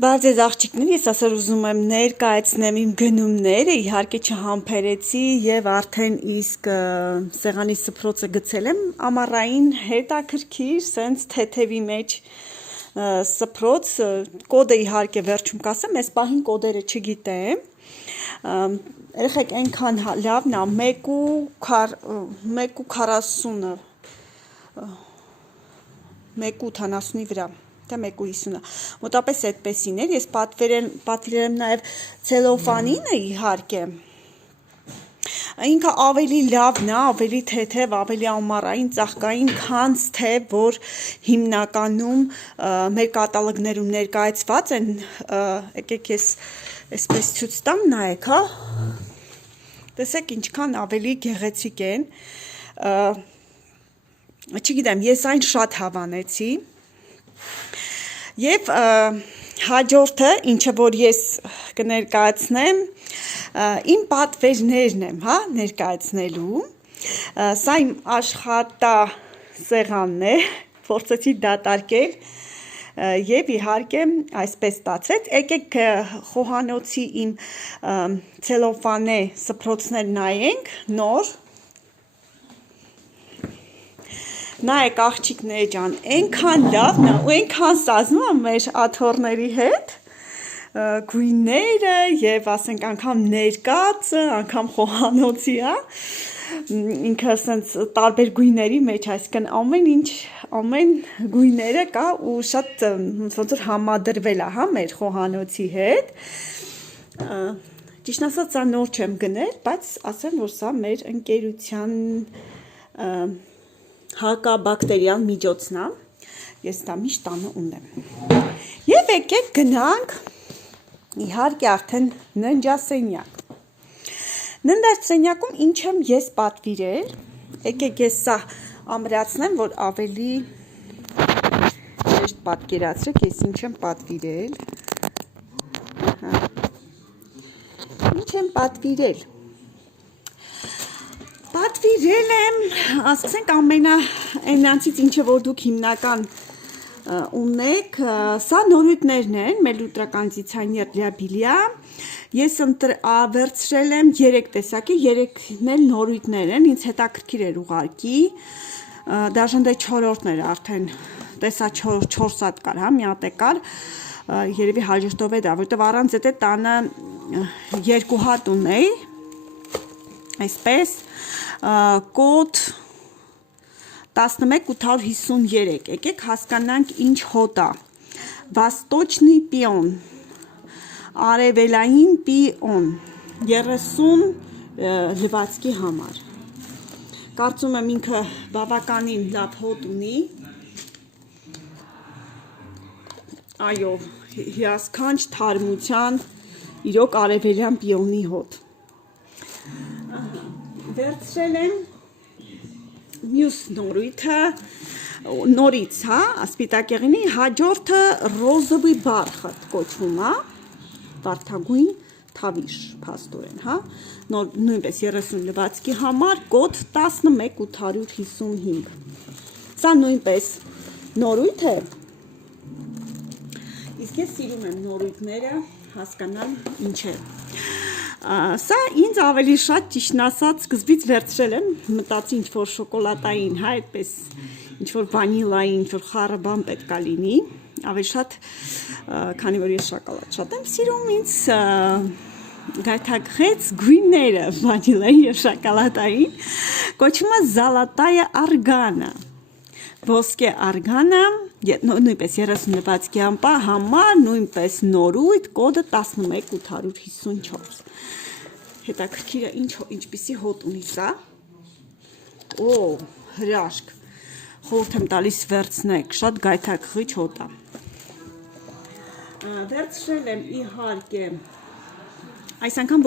Բայց այս աղջիկներ ես ասել ուզում եմ ներկայացնեմ իմ գնումները, իհարկե չհամբերեցի եւ արդեն իսկ սեղանի սփռոցը գցել եմ ամառային հետաքրքիր, սենց թեթևի մեջ սփռոց, կոդը իհարկե վերջում կասեմ, այս պահին կոդերը չգիտեմ։ Երեխեք այնքան լավն է 1.40-ը 1.80-ի վրա թե 1.50-ը, մոտապես այդպեսին էր, ես պատվիրել եմ նաև ցելոֆանինը իհարկե, ինքը ավելի լավն է, ավելի թեթև, ավելի ամառային, ծաղկային, քան թե որ հիմնականում մեր կատալոգներում ներկայացված են, եկեք ես այսպես ցույց տամ, նայեք, հա, տեսեք ինչքան ավելի գեղեցիկ են, չգիտեմ, ես այն շատ հավանեցի, և հաջորդը, ինչը որ ես կներկայացնեմ, իմ պատվերներն եմ, հա, ներկայացնելու, սա իմ աշխատասեղանն է, փորձեցի դատարկել, և իհարկե այսպես ստացեց, եկեք խոհանոցի իմ ցելոֆանե սփռոցներ նայենք, նոր, նայեք աղջիկներ ջան, այնքան լավն է ու այնքան ստացվում է մեր աթոռների հետ, գույները և ասենք անգամ ներկածը, անգամ խոհանոցի, ինքը սենց տարբեր գույների մեջ, այսինքն ամեն ինչ, ամեն գույները կա ու շատ ոնց որ համադրվել է, հա, մեր խոհանոցի հետ, ճիշտն ասած սա նոր չեմ գնել, բայց ասեմ, որ սա մեր ընկերության հակաբակտերիալ միջոցն է, ես դա միշտ տանը ունեմ, և եկեք գնանք, իհարկե արդեն ննջասենյակ, ննջասենյակում ինչ եմ ես պատվիրել, եկեք ես սա ամրացնեմ, որ ավելի հեշտ պատկերացրեք, ես ինչ եմ պատվիրել, ինչ եմ պատվիրել, պատվիրել եմ, ասկսենք այնանցից ինչը որ դուք հիմնական ունեք, սա նորույթներն են, մեր լուտրական դիաբիլիա, ես վերցրել եմ 3 տեսակի, 3-ն էլ նորույթներ են, ինձ հետաքրքիր էր ուղարկի, դաժան դե 4-րդն էր արդեն, տեսա 4 հատ կար, հա, մի հատ է կար, երևի հաջորդով է դա, որտև առանց էդ տանը 2 հատ ունեի, այսպես, կոդ 11853, եկեք հասկանանք ինչ հոտ է, վաստոչնի պիոն, արևելային պիոն, 30 լվացքի համար, կարծում եմ ինքը բավականին լավ հոտ ունի, այո, հիասքանչ թարմության, իրոք արևելյան պիոնի հոտ, վերցրել եմ մյուս նորույթը, նորից, հա, սպիտակեղենի, հաջորդը ռոզովի բարխտ կոչվում է, վարդագույն թավիշ փաստորեն, հա, նույնպես 30 լվացքի համար, կոդ 11855, սա նույնպես նորույթ է, իսկ ես սիրում եմ նորույթները, հասկանալ ինչ է, սա ինձ ավելի շատ ճիշտն ասած սկզբից վերցրել եմ, մտածի ինչ-որ շոկոլադային, հա, այդպես, ինչ-որ վանիլային, ինչ-որ խառը բան պետք է լինի, ավելի շատ, քանի որ ես շոկոլադ շատ եմ սիրում, ինձ գայթակղեց գույները, վանիլային և շոկոլադային, կոչվում է զալատայա արգանը, ոսկե արգանը, նույնպես 30 լվացքի համար, նույնպես նորույթ, կոդը 11854, հետաքրքիր է ինչպիսի հոտ ունի սա, հրաշք, խորհուրդ եմ տալիս վերցնեք, շատ գայթակղիչ հոտ է, վերցրել եմ իհարկե, այս անգամ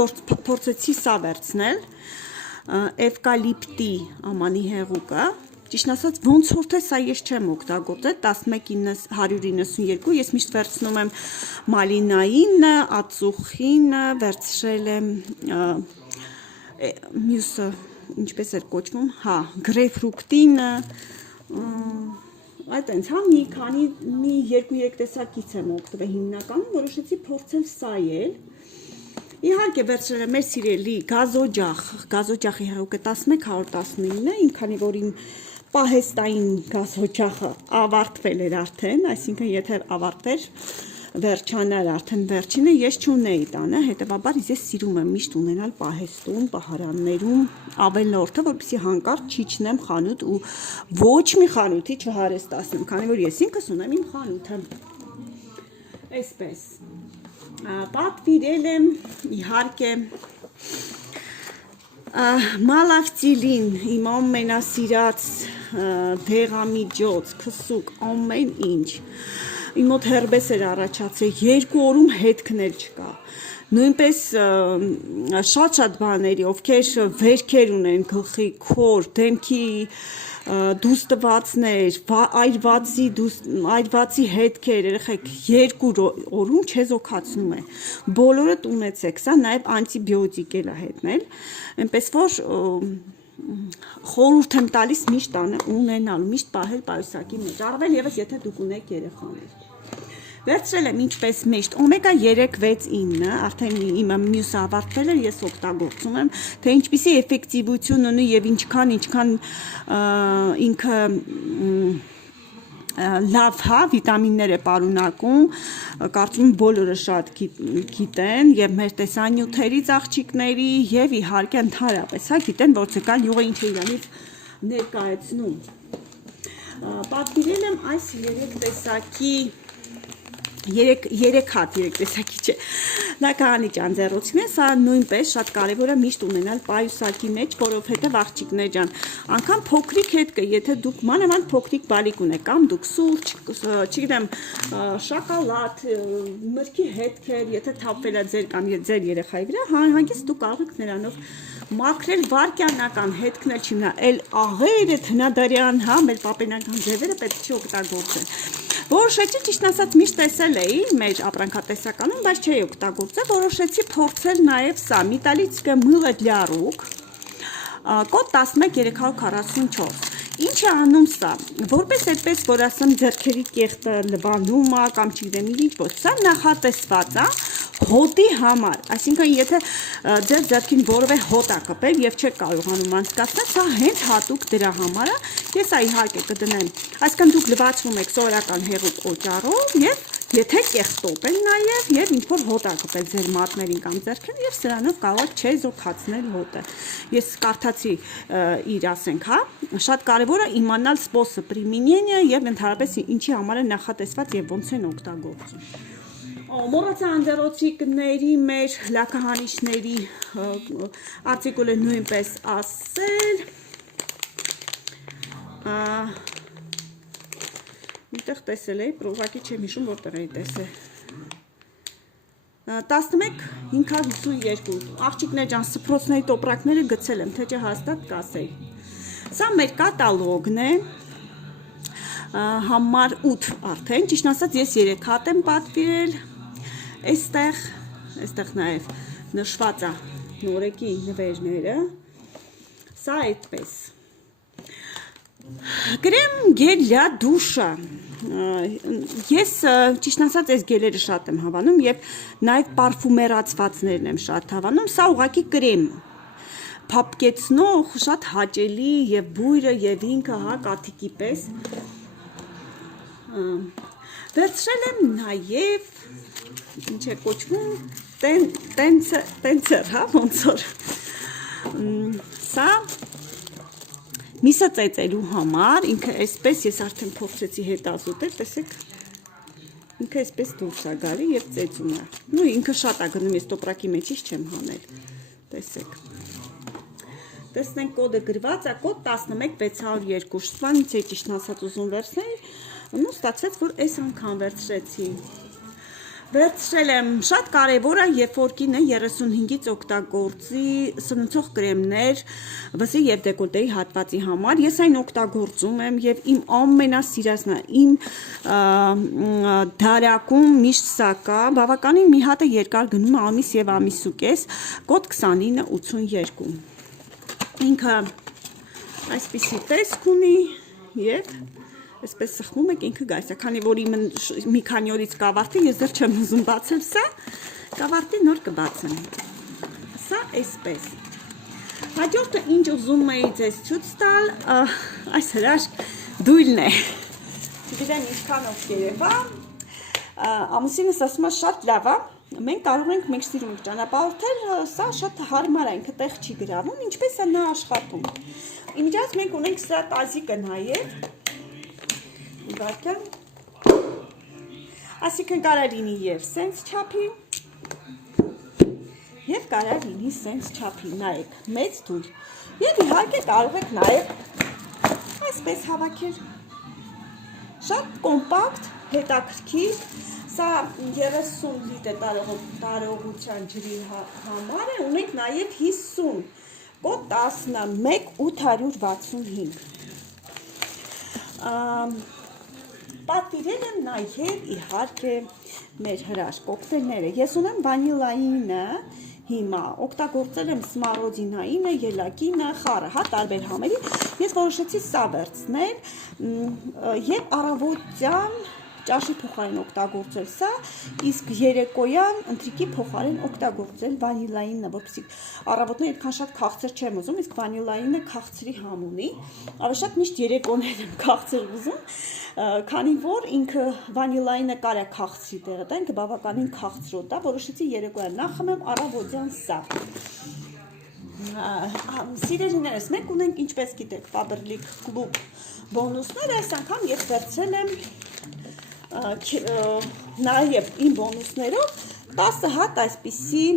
փորձեցի սա վերցնել, էվկալիպտի ամանի հեղուկը, ճիշտն ասած ոնց որ թե սա ես չեմ օգտագործել 11192 ես միշտ վերցնում եմ մալինայինը, ածուխինը, վերցրել եմ մյուսը ինչպես էր կոչվում, հա, գրեյփֆրուտինը, այտենց, հա, մի 2-3 տեսակից եմ օգտվել հիմնականում, որոշեցի փորձել սա էլ։ Իհարկե վերցրել եմ մեր սիրելի գազօջախի հեղուկը 1119 է, իմ քանի որ իմ պահեստային գազօջախը ավարտվել էր արդեն, այսինքն եթե ավարտվեր վերջանար արդեն վերջինը, ես չունեի տանը, հետևաբար ես սիրում եմ միշտ ունենալ պահեստում, պահարաններում ավելորդը, որպեսզի հանկարծ չիջնեմ խանութ ու ոչ մի խանութի չհարեստացնեմ, քանի որ ես ինքս ունեմ իմ խանութը։ Այսպես պատվիրել եմ իհարկե մալավտիլին, իմ ամենասիրած դեղամիջոց, քսուկ, ամեն ինչ։ Իմ մոտ հերբես էր առաջացել, 2 օրում հետքներ չկա։ Նույնպես շատ բաների, ովքեր վերքեր ունեն գլխի, քոր, դեմքի դուստվածներ, այրվածի հետքեր, երեխեք 2 օրում չեզոքացնում է։ Բոլորդ ունեցեք, սա նաև անտիբիոտիկ էլ է հետնել, այնպես որ խորհուրդ եմ տալիս միշտ ունենալ, միշտ պահել պայուսակի մեջ, առավել ևս եթե դուք ունեք երեխաներ։ Վերցրել եմ ինչպես միշտ օմեգա 369, արդեն իմը մյուսը ավարտվել էր, ես օգտագործում եմ, թե ինչպիսի էֆեկտիվություն ունի եւ ինչքան ինքը լավ հա վիտամիններ է պարունակում, կարծում եմ բոլորը շատ գիտեն եւ մեր տեսանյութերից աղջիկների եւ իհարկե ընդհանրապես հա գիտեն որ ցեկան յուղը ինչ է իրանից ներկայացնում։ Պատվիրել եմ այս 3 տեսակի 3 հատ 3 տեսակի չէ, լականի ճանձեռոցին է, սա նույնպես շատ կարևոր է միշտ ունենալ պայուսակի մեջ, որովհետև աղջիկներ ջան, անգամ փոքրիկ հետքը, եթե դուք մանավանդ փոքրիկ բալիկ ունեք, կամ դուք սուրճ, չգիտեմ, շոկոլադ, մրգի հետքեր, եթե թափվել է ձեր կամ ձեր երեխայի վրա, հանգիստ դուք կարող եք նրանով մաքրել վարքյանական հետքնել չի մնա, էլ աղերը հնադարյան, հա, մեր պապենական ձևերը պետք չի օգտագործել։ Որոշեցի ճիշտ ասած միշտ տեսել էի մեր ապրանքատեսականում, բայց չէի օգտագործել, որոշեցի փորձել նաև սա միտալիցկը մыло для рук, կոդ 11344։ Ինչ է անում սա, որպես այդպես, որ ասեմ ձեռքերի կեղտը լվանում է կամ չգիտեմ ինչ, ոչ, սա նախատեսված է հոտի համար, այսինքն եթե ձեր ձեռքին որևէ հոտ է կպել եւ չեք կարողանում անցկացնել, սա հենց հատուկ դրա համար է, ես իհարկե կդնեմ, այսինքն դուք լվացվում եք սովորական հեղուկ օճառով եւ եթե կեղտոտ են նաեւ եւ ինչ որ հոտ է կպել ձեր մատներին կամ ձեռքին եւ սրանով կարող եք չեզոքացնել հոտը։ Ես կարդացի իր ասենք, հա, շատ կարեւոր է իմանալ սպոսը применения եւ ընդհանրապես ինչի համար է նախատեսված եւ ոնց են օգտագործում։ Մոռացա անդերոցիկների մեր լակահանիչների արտիկուլը նույնպես ասել։ Միտեղ տեսել էի, պրոզակի չեմ հիշում որտեղ էի տեսել։ 11552 աղջիկներ ջան, սփռոցների տոպրակները գցել եմ, թե չէ հաստատ կասեի։ Սա մեր կատալոգն է։ Համար 8 արդեն, ճիշտ ասած ես 3 հատ եմ պատվիրել։ Այստեղ նաև նշված է նորեկի նվերները, սա այդպես։ Կրեմ գել для душа, ես ճիշտ ասած այս գելերը շատ եմ հավանում և նաև պարֆումերացվածներն եմ շատ հավանում, սա ուղղակի կրեմ, փափկեցնող, շատ հաճելի և բույրը և ինքը հա կաթիկի պես, վերցրել եմ նաև ինչ է կոչվում տենցեր, հա, ոնց որ սա միսը ծեծելու համար, ինքը այսպես ես արդեն փորձեցի հետազոտել, տեսեք, ինքը այսպես դուրս է գալի և ծեծում է, նույն ինքը շատ է գնում, ես տոպրակի մեջից չեմ հանել, տեսեք, տեսնենք կոդը գրված է, կոդ 11602, շտվանից է ճիշտ ասած ուզում վերցնել, ու ստացվեց, որ այս անգամ վերցրեցի։ Վերցրել եմ, շատ կարևոր է, երբ որ կինը 35-ից օգտագործի սնուցող կրեմներ վզի և դեկոլտեի հատվածի համար, ես այն օգտագործում եմ և իմ ամենասիրածն է, իմ դարակում միշտ սա կա, բավականին մի հատը երկար գնում է ամիս և ամիսուկես, կոդ 2982։ Ինքը այսպիսի տեսք ունի և Այսպես սխմում եք ինքը գայս է, քանի որ իմը մի քանի օրից կավարտի, ես դեռ չեմ ուզում բացել սա, կավարտի նոր կբացեմ։ Սա այսպես։ Հաջորդը ինչ ուզում էի ձեզ ցույց տալ, այս հրաշք դույլն է։ Չգիտեմ ինչքանով երևա։ Ամուսինս ասում է շատ լավ է։ Մենք կարող ենք մենք սիրում ենք ճանապարհորդել, սա շատ հարմար է, ինքը տեղ չի գրավում, ինչպես է նա աշխատում։ Իմիջիայլոց մենք ունենք սա տազիկը նաև։ Իվարկը։ Այսինքն կարա լինի եւ սենց չափի, եւ կարա լինի սենց չափի, նայեք, մեծ դույլ։ Եվ իհարկե կարող եք նաև այսպես հավաքել։ Շատ կոմպակտ, հետաքրքիր, սա 30 լիտր տարողության ջրի համար է, ունենք նաև 50, կոդ 11 865։ Պատվիրել եմ նաև իհարկե մեր հրաշք կոկտեյլները։ Ես ունեմ վանիլայինը, հիմա օգտագործել եմ սմարոդինայինը, ելակինը, խառը, հա, տարբեր համերի։ Ես որոշեցի սա վերցնել եւ առավոտյան ճաշի փոխարեն օգտագործել սա, իսկ երեկոյան ընթրիկի փոխարեն օգտագործել վանիլայինը, որպեսզի առավոտները այդքան շատ քաղցր չեմ ուզում, իսկ վանիլայինը քաղցրի համ ունի, ավելի շատ միշտ երեկոներ եմ քաղցր ուզում, քանի որ ինքը վանիլայինը կարա քաղցրի տեղը տա, ինքը բավականին քաղցրոտ է, որոշեցի երեկոյան նախ խմեմ, առավոտյան սա։ Սիրելիներս, մենք ունենք, ինչպես գիտեք, Faberlic Club բոնուսներ, այս անգամ ես վերցրել եմ նաև իմ բոնուսներով 10 հատ այսպիսի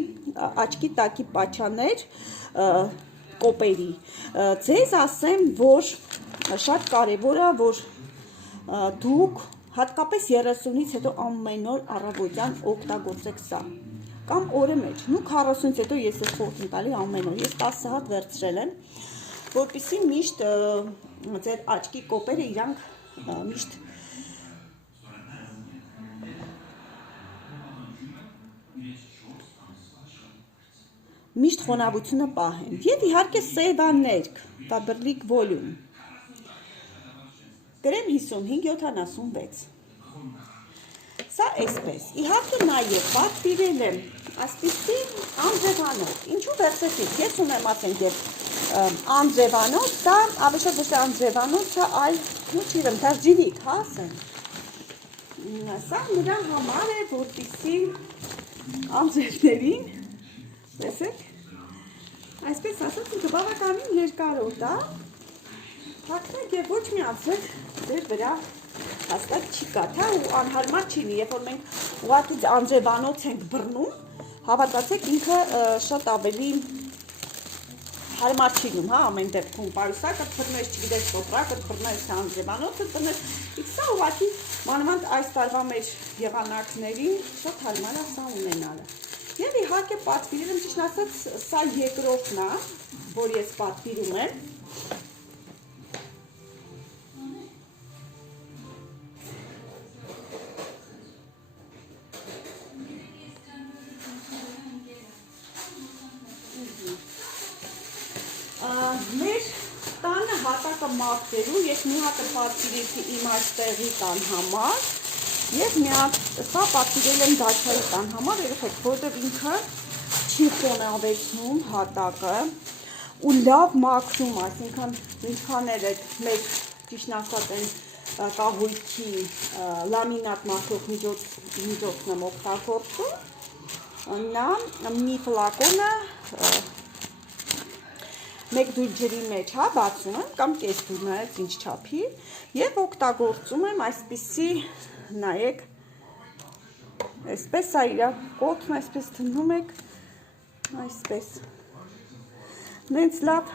աչքի տակի պաչաներ կոպերի։ Ձեզ ասեմ, որ շատ կարևոր է, որ դուք հատկապես 30-ից հետո ամեն օր առավոտյան օգտագործեք սա։ Կամ օրը մեջ, նու 40-ից հետո ես ես խորտ եմ տալի ամեն օր, ես 10 հատ վերցրել եմ, որպեսզի միշտ ձեր աչքի կոպերը իրանք միշտ միշտ խոնավությունը պահեն։ Եվ իհարկե սևաներ, Faberlic Volume։ Գրեմ 5576։ Սա այսպես։ Իհարկե նաև պատվիրել եմ այսպիսի անձևանոց։ Ինչու վերցեցիք։ Ես ունեմ ասենք եւ անձևանոց, սա ավելի շատ ոչ թե անձևանոց, այլ ինչի՞րմ, դաժջիրիկ, հա, ասեմ։ Սա նրա համար է, որպեսզի անձերներին տեսեք, այսպես ասած, ինքը բավականին երկարոտ է, թաքնեք և ոչ մի անձրև ձեր վրա հաստատ չի կաթա ու անհարմար չի լինի, երբ որ մենք ուղղակի անձրևանոց ենք բռնում, հավատացեք ինքը շատ ավելի հարմար չի լինում, հա, ամեն դեպքում պարուսակը բռնես, չգիտես տոպրակը բռնես, անձրևանոցը բռնես, իսկ սա ուղղակի մանավանդ այս տարվա մեր եղանակներին շատ հարմար է սա ունենալը։ Եվ իհարկե պատվիրել եմ, ճիշտ ասած, սա երկրորդն է, որ ես պատվիրում եմ։ Մեր տանը հատակը մաքրելու ես մի հատ պատվիրեցի իմ այստեղի տան համար և մի հատ սա պատվիրել եմ դաչայի տան համար, երեխեք, որտև ինքը չի խոնավեցնում հատակը ու լավ մաքրում, այսինքն ինչքան էլ այդ մեր ճիշտ ասած են կահույքի լամինատ մաքրող միջոցն եմ օգտագործում, նա մի ֆլակոնը մեկ դույլ ջրի մեջ հա բացում եմ կամ կես դույլ նայած ինչ չափի և օգտագործում եմ այսպիսի նայեք այսպես սա իրա կոթն այսպես դնում եք այսպես նենց լավ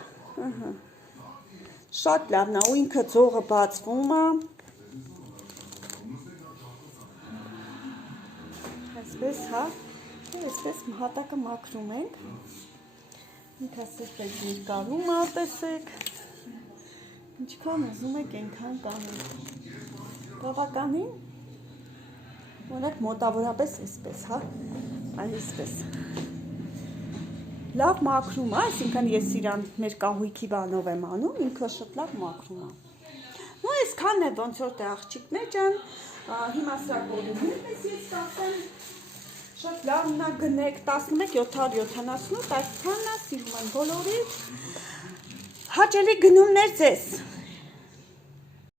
շատ լավն է ու ինքը ձողը բացվում է այսպես հա այսպես հատակը մաքրում ենք ինքասետ եք երկարում է, տեսեք, ինչքան ուզում եք ենքան կանենք, բավականին, ունեք մոտավորապես այսպես, հա, այսպես, լավ մաքրում է, այսինքն ես իրան մեր կահույքի բանով եմ անում, ինքը շատ լավ մաքրում է, նո այս Այդքան է ոնց որ տե աղջիկներ ջան, հիմա սա կոդը նույնպես ես կասեմ, շատ լավն է գնեք 11778, այսքանն է, սիրում եմ բոլորի, հաճելի գնումներ ձեզ։